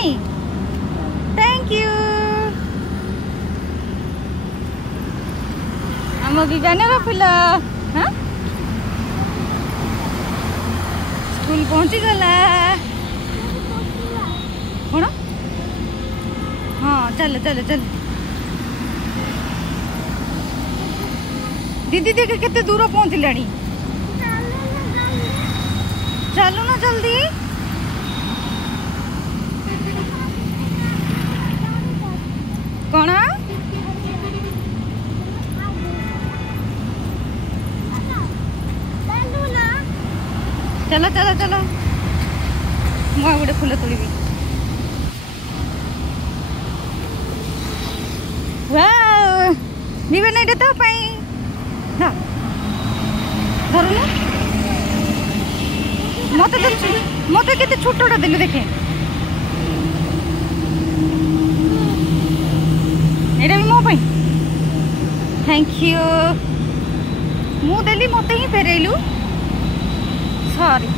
pi thank you आम विज्ञान पिला हाँ स्कूल पहुँची गला कौन हाँ चल चल चल दीदी देख केते दूर पहुँचलानी चलो ना जल्दी कौन चलो चलो चलो मुझे गोटे फुल तोड़बी जीवन ये तो धरुनु मत मत के छोटा देलु देखे ये भी मो थैंक यू मु देली मत ही फेरैलु सॉरी